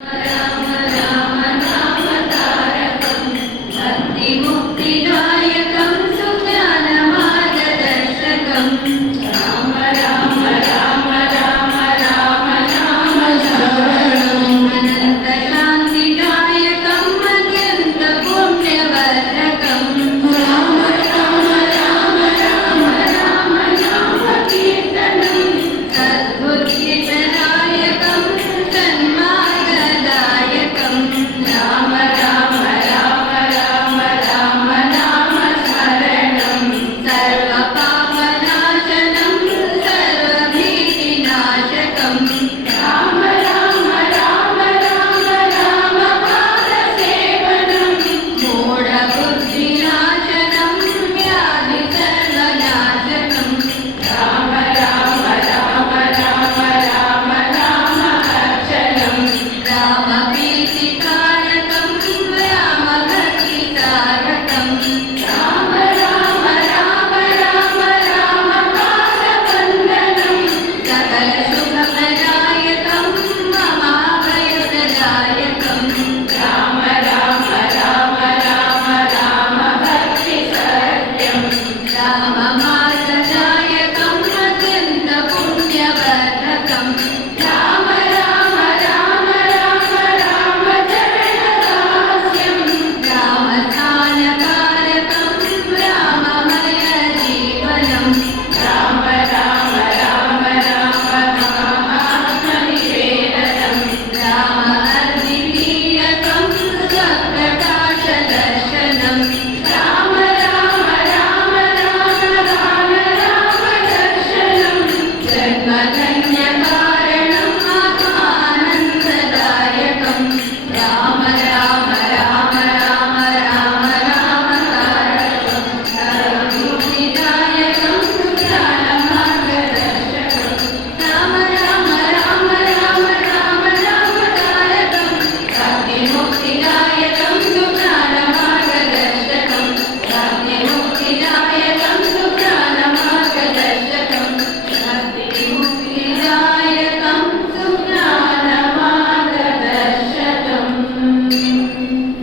Hare